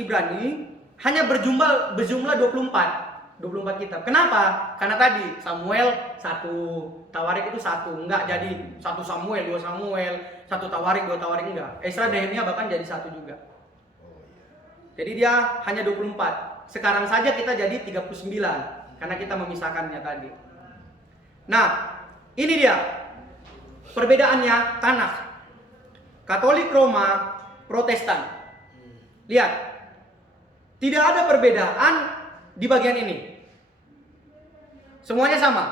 versi Ibrani hanya berjumlah 24 kitab. Kenapa? Karena tadi Samuel 1, Tawarik itu 1, enggak jadi 1 Samuel, 2 Samuel, 1 Tawarik, 2 Tawarik, enggak. Esra, Nehemia bahkan jadi 1 juga. Jadi dia hanya 24. Sekarang saja kita jadi 39 karena kita memisahkannya tadi. Nah, ini dia perbedaannya Tanakh. Katolik Roma, Protestan. Lihat, tidak ada perbedaan di bagian ini. Semuanya sama,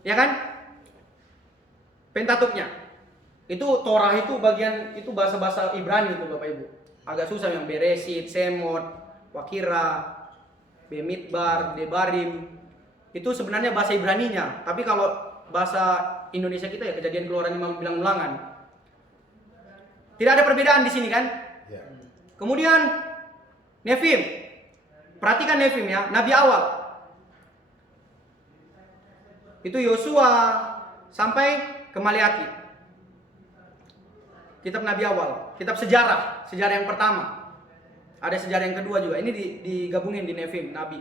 ya kan? Pentatuknya. Itu Torah itu bagian itu bahasa-bahasa Ibrani itu Bapak Ibu. Agak susah yang Beresit, Semot, Wakira, Bemidbar, Debarim. Itu sebenarnya bahasa Ibraninya, tapi kalau bahasa Indonesia kita ya Kejadian Keluaran 5 bilang-bilangan. Tidak ada perbedaan di sini kan? Ya. Kemudian Nefim. Perhatikan Nefim ya, nabi awal. Itu Yosua sampai ke Maleaki. Kitab nabi awal, kitab sejarah yang pertama. Ada sejarah yang kedua juga. Ini digabungin di Nefim, nabi.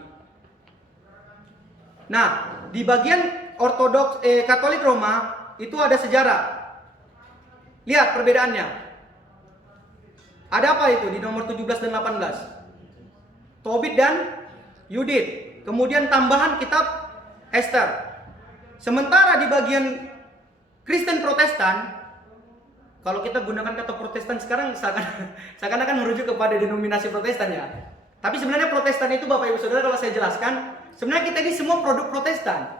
Nah, di bagian Ortodoks Katolik Roma itu ada sejarah. Lihat perbedaannya. Ada apa itu di nomor 17 dan 18? Tobit dan Yudit. Kemudian tambahan kitab Esther. Sementara di bagian Kristen Protestan, kalau kita gunakan kata Protestan sekarang seakan-akan merujuk kepada denominasi Protestan ya. Tapi sebenarnya Protestan itu Bapak Ibu Saudara kalau saya jelaskan, sebenarnya kita ini semua produk Protestan.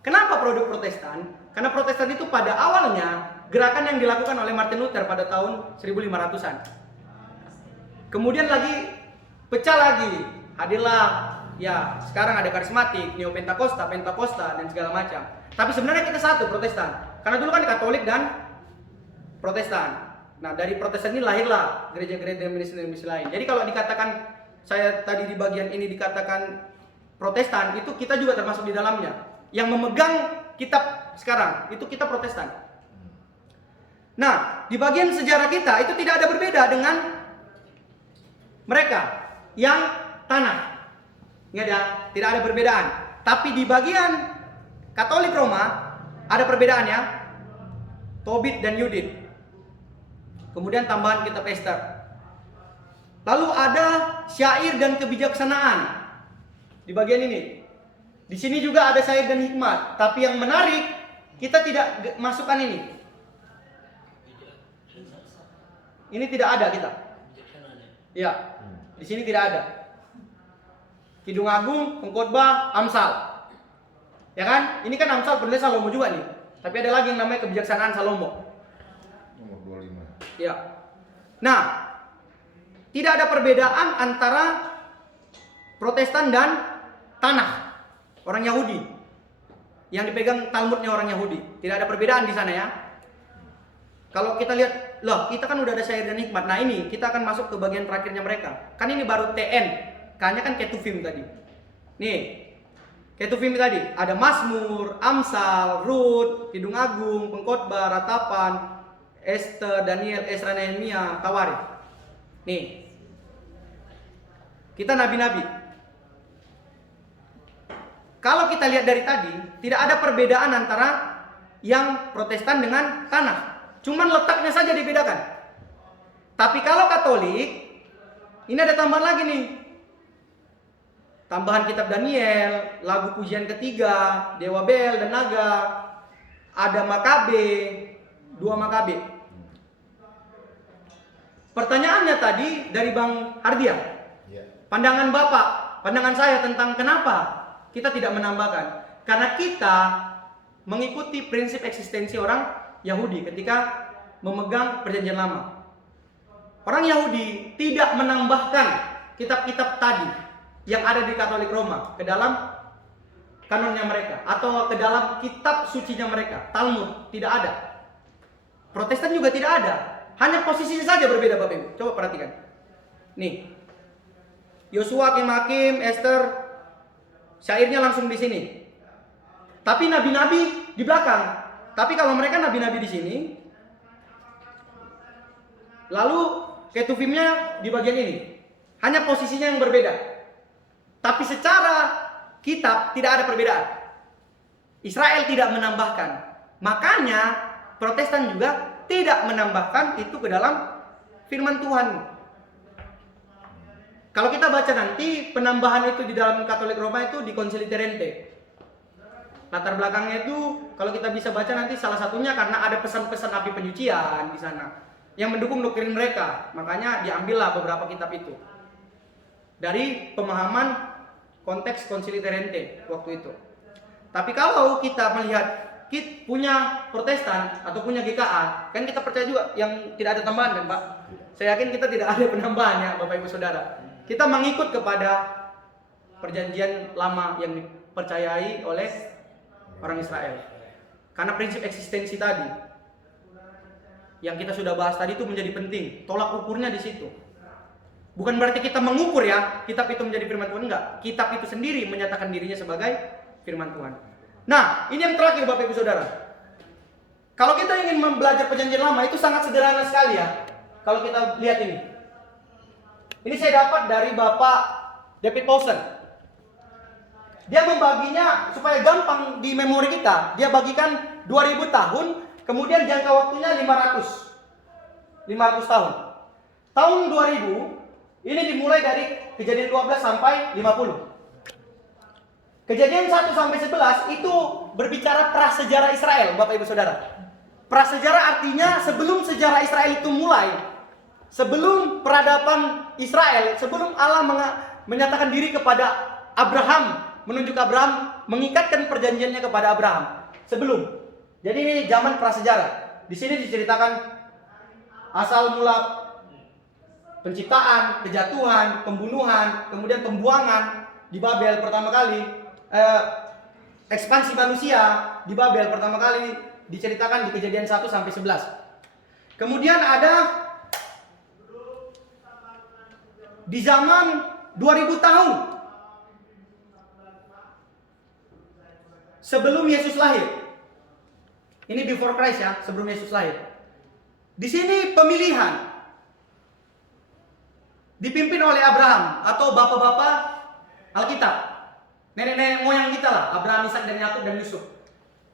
Kenapa produk Protestan? Karena Protestan itu pada awalnya gerakan yang dilakukan oleh Martin Luther pada tahun 1500-an. Kemudian lagi pecah lagi, hadirlah ya sekarang ada karismatik, Neo-Pentakosta, Pentakosta dan segala macam. Tapi sebenarnya kita satu Protestan. Karena dulu kan Katolik dan Protestan. Nah dari Protestan ini lahirlah gereja-gereja denominasi lain. Jadi kalau dikatakan saya tadi di bagian ini dikatakan Protestan, itu kita juga termasuk di dalamnya. Yang memegang kitab sekarang itu kita Protestan. Nah di bagian sejarah kita itu tidak ada berbeda dengan mereka yang Tanakh. Ingat ya, tidak ada perbedaan. Tapi di bagian Katolik Roma ada perbedaannya. Tobit dan Yudit. Kemudian tambahan kitab Esther. Lalu ada syair dan kebijaksanaan di bagian ini. Di sini juga ada syair dan hikmat. Tapi yang menarik, kita tidak masukkan ini. Ini tidak ada kita. Ya. Di sini tidak ada. Kidung Agung, Pengkhotbah, Amsal. Ya kan? Ini kan Amsal penulis Salomo juga nih. Tapi ada lagi yang namanya kebijaksanaan Salomo. Nomor 25. Ya. Nah, tidak ada perbedaan antara Protestan dan Tanakh, orang Yahudi. Yang dipegang Talmudnya orang Yahudi. Tidak ada perbedaan di sana ya. Kalau kita lihat, loh kita kan udah ada syair dan hikmat. Nah ini kita akan masuk ke bagian terakhirnya mereka. Kan ini baru TN, K-nya kan Ketuvim tadi. Nih, Ketuvim tadi ada Mazmur, Amsal, Rut, Kidung Agung, Pengkhotbah, Ratapan, Esther, Daniel, Esra, Nehemia, Tawarik. Nih, kita nabi-nabi. Kalau kita lihat dari tadi, tidak ada perbedaan antara yang Protestan dengan Tanakh. Cuman letaknya saja dibedakan. Tapi kalau Katolik, ini ada tambahan lagi nih. Tambahan kitab Daniel, lagu pujian ketiga, Dewa Bel dan Naga, ada Makabe, 2 Makabe. Pertanyaannya tadi dari Bang Hardian. Pandangan Bapak, pandangan saya tentang kenapa kita tidak menambahkan. Karena kita mengikuti prinsip eksistensi orang Yahudi ketika memegang perjanjian lama. Orang Yahudi tidak menambahkan kitab-kitab tadi yang ada di Katolik Roma ke dalam kanonnya mereka atau ke dalam kitab sucinya mereka. Talmud tidak ada. Protestan juga tidak ada. Hanya posisinya saja berbeda Bapak Ibu. Coba perhatikan. Nih. Yosua, Hakim, Esther, syairnya langsung di sini. Tapi nabi-nabi di belakang. Tapi kalau mereka nabi-nabi di sini, lalu Ketuvimnya di bagian ini. Hanya posisinya yang berbeda. Tapi secara kitab tidak ada perbedaan. Israel tidak menambahkan. Makanya Protestan juga tidak menambahkan itu ke dalam firman Tuhan. Kalau kita baca nanti penambahan itu di dalam Katolik Roma itu di Konsili Trente. Latar belakangnya itu kalau kita bisa baca nanti salah satunya karena ada pesan-pesan api penyucian di sana yang mendukung doktrin mereka. Makanya diambillah beberapa kitab itu dari pemahaman konteks Konsili Trente waktu itu. Tapi kalau kita melihat kita punya Protestan atau punya GKA, kan kita percaya juga yang tidak ada tambahan kan Pak? Saya yakin kita tidak ada penambahannya Bapak Ibu Saudara. Kita mengikut kepada perjanjian lama yang dipercayai oleh orang Israel. Karena prinsip eksistensi tadi yang kita sudah bahas tadi itu menjadi penting. Tolak ukurnya di situ. Bukan berarti kita mengukur ya, kitab itu menjadi firman Tuhan, enggak. Kitab itu sendiri menyatakan dirinya sebagai firman Tuhan. Nah, ini yang terakhir Bapak Ibu Saudara. Kalau kita ingin belajar perjanjian lama itu sangat sederhana sekali ya. Kalau kita lihat ini. Ini saya dapat dari Bapak David Paulsen. Dia membaginya supaya gampang di memori kita. Dia bagikan 2000 tahun, kemudian jangka waktunya 500 tahun. Tahun 2000 ini dimulai dari Kejadian 12 sampai 50. Kejadian 1 sampai 11 itu berbicara prasejarah Israel, Bapak Ibu Saudara. Prasejarah artinya sebelum sejarah Israel itu mulai. Sebelum peradaban Israel, sebelum Allah menyatakan diri kepada Abraham, menunjuk Abraham, mengikatkan perjanjiannya kepada Abraham. Sebelum. Jadi ini zaman prasejarah. Di sini diceritakan asal mula penciptaan, kejatuhan, pembunuhan, kemudian pembuangan di Babel pertama kali, ekspansi manusia di Babel pertama kali diceritakan di Kejadian 1 sampai 11. Kemudian ada di zaman 2000 tahun sebelum Yesus lahir. Ini before Christ ya, sebelum Yesus lahir. Di sini pemilihan dipimpin oleh Abraham atau bapak-bapak Alkitab. Nenek-nenek moyang kita lah, Abraham, Ishak dan Yakub dan Yusuf.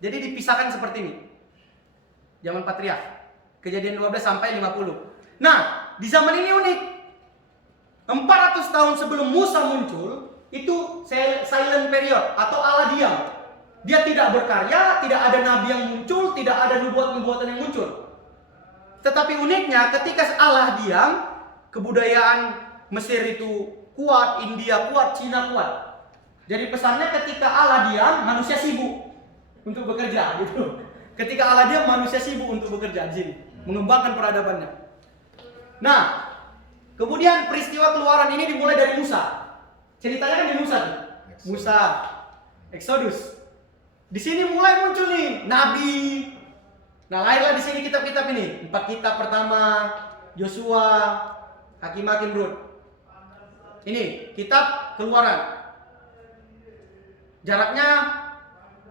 Jadi dipisahkan seperti ini. Zaman patriark. Kejadian 12 sampai 50. Nah, di zaman ini unik. 400 tahun sebelum Musa muncul, itu silent period atau Allah diam. Dia tidak berkarya, tidak ada nabi yang muncul, tidak ada nubuatan-nubuatan yang muncul. Tetapi uniknya ketika Allah diam, kebudayaan Mesir itu kuat, India kuat, Cina kuat. Jadi pesannya ketika Allah diam, manusia sibuk untuk bekerja gitu. Ketika Allah diam, manusia sibuk untuk bekerja di sini, mengembangkan peradabannya. Nah, kemudian peristiwa keluaran ini dimulai dari Musa. Ceritanya kan di Musa tuh. Musa, Exodus. Di sini mulai muncul nih nabi. Nah, lahirlah di sini kitab-kitab ini. 4 kitab pertama, Yosua, Hakim-Hakim, Rut. Ini kitab Keluaran. Jaraknya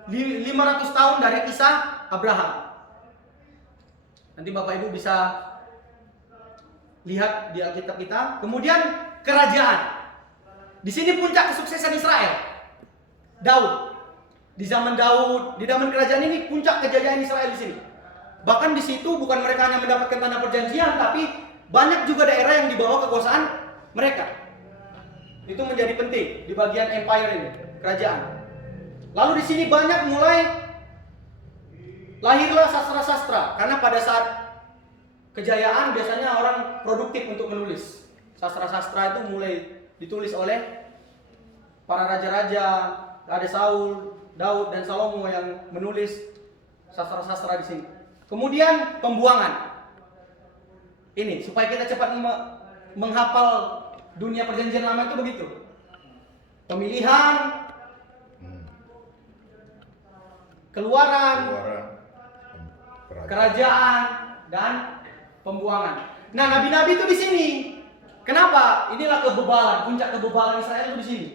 500 tahun dari kisah Abraham. Nanti Bapak Ibu bisa lihat di Alkitab kita. Kemudian kerajaan. Di sini puncak kesuksesan Israel. Daud. Di zaman Daud, di zaman kerajaan ini puncak kejayaan Israel di sini. Bahkan di situ bukan mereka hanya mendapatkan tanah perjanjian, tapi banyak juga daerah yang dibawa kekuasaan mereka. Itu menjadi penting di bagian empire ini, kerajaan. Lalu di sini banyak mulai lahirlah sastra-sastra, karena pada saat kejayaan biasanya orang produktif untuk menulis. Sastra-sastra itu mulai ditulis oleh para raja-raja, ada Saul, Daud dan Salomo yang menulis sastra-sastra di sini. Kemudian pembuangan. Ini supaya kita cepat menghafal dunia perjanjian lama itu begitu. Pemilihan, keluaran, kerajaan dan pembuangan. Nah, nabi-nabi itu di sini. Kenapa? Inilah kebebalan, puncak kebebalan Israel itu di sini.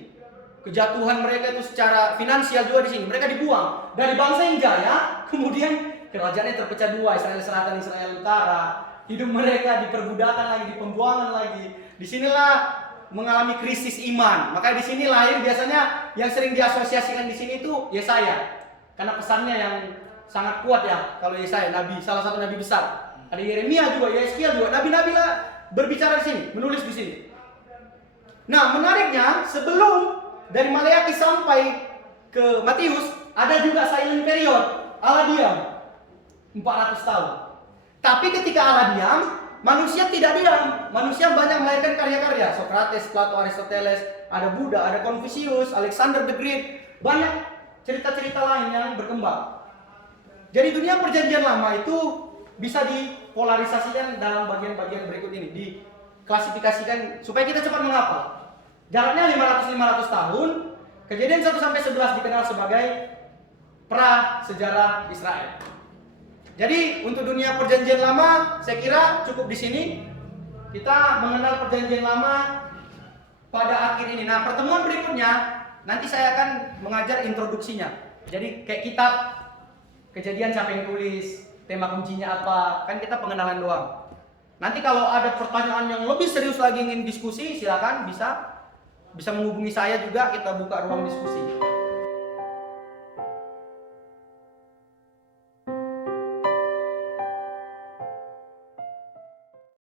Kejatuhan mereka itu secara finansial juga di sini. Mereka dibuang dari bangsa yang jaya, kemudian kerajaannya terpecah dua, Israel Selatan, Israel Utara. Hidup mereka diperbudakan lagi, di pembuangan lagi. Disinilah mengalami krisis iman. Makanya di sini lahir biasanya yang sering diasosiasikan di sini itu Yesaya. Karena pesannya yang sangat kuat ya. Kalau Yesaya nabi, salah satu nabi besar. Ada Yeremia juga, Yeskiel juga, nabi-nabi lah berbicara di sini, menulis di sini. Nah, menariknya sebelum dari Maleakhi sampai ke Matius ada juga silent period. Allah diam 400 tahun. Tapi ketika Allah diam, manusia tidak diam. Manusia banyak melahirkan karya-karya. Socrates, Plato, Aristoteles, ada Buddha, ada Confucius, Alexander the Great. Banyak cerita-cerita lain yang berkembang. Jadi dunia perjanjian lama itu bisa dipolarisasikan dalam bagian-bagian berikut ini. Diklasifikasikan supaya kita cepat menghafal. Jaraknya 500 tahun. Kejadian 1 sampai 11 dikenal sebagai pra sejarah Israel. Jadi untuk dunia perjanjian lama saya kira cukup di sini. Kita mengenal perjanjian lama pada akhir ini. Nah, pertemuan berikutnya nanti saya akan mengajar introduksinya. Jadi kayak kitab Kejadian siapa yang tulis, tema kuncinya apa, kan kita pengenalan doang. Nanti kalau ada pertanyaan yang lebih serius lagi ingin diskusi, silakan bisa menghubungi saya juga, kita buka ruang diskusi.